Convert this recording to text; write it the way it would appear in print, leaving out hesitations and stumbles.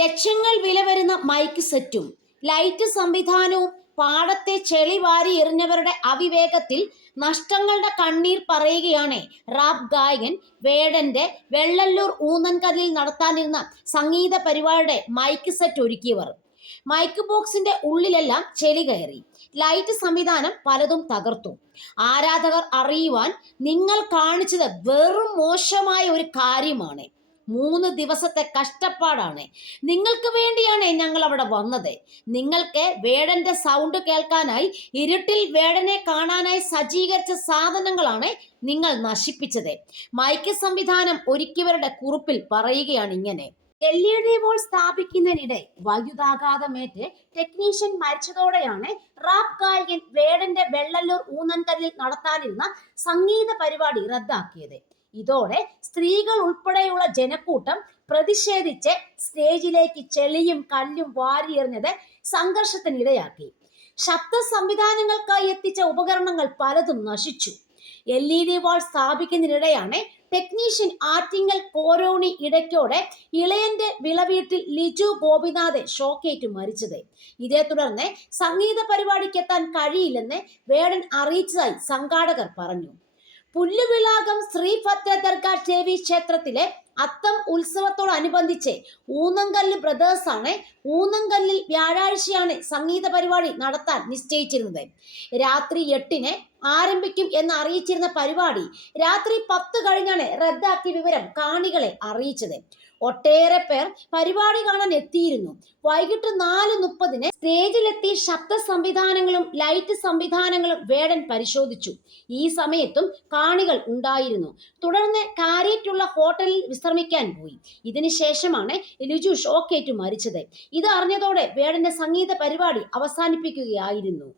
ലക്ഷങ്ങൾ വില വരുന്ന മൈക്ക് സെറ്റും ലൈറ്റ് സംവിധാനവും പാടത്തെ ചെളി വാരി എറിഞ്ഞവരുടെ അവിവേകത്തിൽ നഷ്ടങ്ങളുടെ കണ്ണീർ പറയുകയാണ് റാപ്പ് ഗായകൻ വേടന്റെ വെള്ളല്ലൂർ ഊന്നൻകല്ലിൽ നടത്താനിരുന്ന സംഗീത പരിപാടിയുടെ മൈക്ക് സെറ്റ് ഒരുക്കിയവർ. മൈക്ക് ബോക്സിന്റെ ഉള്ളിലെല്ലാം ചെളി കയറി, ലൈറ്റ് സംവിധാനം പലതും തകർത്തു. ആരാധകർ അറിയുവാൻ നിങ്ങൾ കാണിച്ചത് വെറും മോശമായ ഒരു കാര്യമാണ്. 3 ദിവസത്തെ കഷ്ടപ്പാടാണ്. നിങ്ങൾക്ക് വേണ്ടിയാണ് ഞങ്ങൾ അവിടെ വന്നത്. നിങ്ങൾക്ക് വേടന്റെ സൗണ്ട് കേൾക്കാനായി ഇരുട്ടിൽ വേടനെ കാണാനായി സജ്ജീകരിച്ച സാധനങ്ങളാണ് നിങ്ങൾ നശിപ്പിച്ചത്. മൈക്ക് സംവിധാനം ഒരുക്കിയവരുടെ കുറിപ്പിൽ പറയുകയാണ് ഇങ്ങനെ: LED വോൾ സ്ഥാപിക്കുന്നതിനിടെ വൈദ്യുതാഘാതമേറ്റ് ടെക്നീഷ്യൻ മരിച്ചതോടെയാണ് റാപ്പ് ഗായകൻ വേടന്റെ വെള്ളല്ലൂർ ഊന്നൻകല്ലിൽ നടത്താനിരുന്ന സംഗീത പരിപാടി റദ്ദാക്കിയത്. ഇതോടെ സ്ത്രീകൾ ഉൾപ്പെടെയുള്ള ജനക്കൂട്ടം പ്രതിഷേധിച്ച് സ്റ്റേജിലേക്ക് ചെളിയും കല്ലും വാരിയെറിഞ്ഞത് സംഘർഷത്തിനിടയാക്കി. ശബ്ദ സംവിധാനങ്ങൾക്കായി എത്തിച്ച ഉപകരണങ്ങൾ പലതും നശിച്ചു. LED വാൾ സ്ഥാപിക്കുന്നതിനിടെയാണ് ടെക്നീഷ്യൻ ആറ്റിങ്ങൽ കോരോണി ഇടയ്ക്കോടെ ഇളയന്റെ വിളവീട്ടിൽ ലിജു ഗോപിനാഥ് ഷോക്കേറ്റ് മരിച്ചത്. ഇതേ തുടർന്ന് സംഗീത പരിപാടിക്ക് എത്താൻ കഴിയില്ലെന്ന് വേടൻ അറിയിച്ചതായി സംഘാടകർ പറഞ്ഞു. പുല്ലുവിളാകം ശ്രീ ഭദ്ര ദർഗ ദേവി ക്ഷേത്രത്തിലെ അത്തം ഉത്സവത്തോടനുബന്ധിച്ച് ഊന്നൻകല്ല് ബ്രദേഴ്സാണ് ഊന്നൻകല്ലിൽ വ്യാഴാഴ്ചയാണ് സംഗീത പരിപാടി നടത്താൻ നിശ്ചയിച്ചിരുന്നത്. രാത്രി 8-ന് ആരംഭിക്കും എന്ന് അറിയിച്ചിരുന്ന പരിപാടി രാത്രി 10 കഴിഞ്ഞാണ് റദ്ദാക്കിയ വിവരം കാണികളെ അറിയിച്ചത്. ഒട്ടേറെ പേർ പരിപാടി കാണാൻ എത്തിയിരുന്നു. വൈകിട്ട് 4:30-ന് സ്റ്റേജിലെത്തി ശബ്ദ സംവിധാനങ്ങളും ലൈറ്റ് സംവിധാനങ്ങളും വേടൻ പരിശോധിച്ചു. ഈ സമയത്തും കാണികൾ ഉണ്ടായിരുന്നു. തുടർന്ന് കാരേറ്റുള്ള ഹോട്ടലിൽ വിശ്രമിക്കാൻ പോയി. ഇതിനുശേഷമാണ് ലിജു ഷോക്കേറ്റ് മരിച്ചത്. ഇത് അറിഞ്ഞതോടെ വേടന്റെ സംഗീത പരിപാടി അവസാനിപ്പിക്കുകയായിരുന്നു.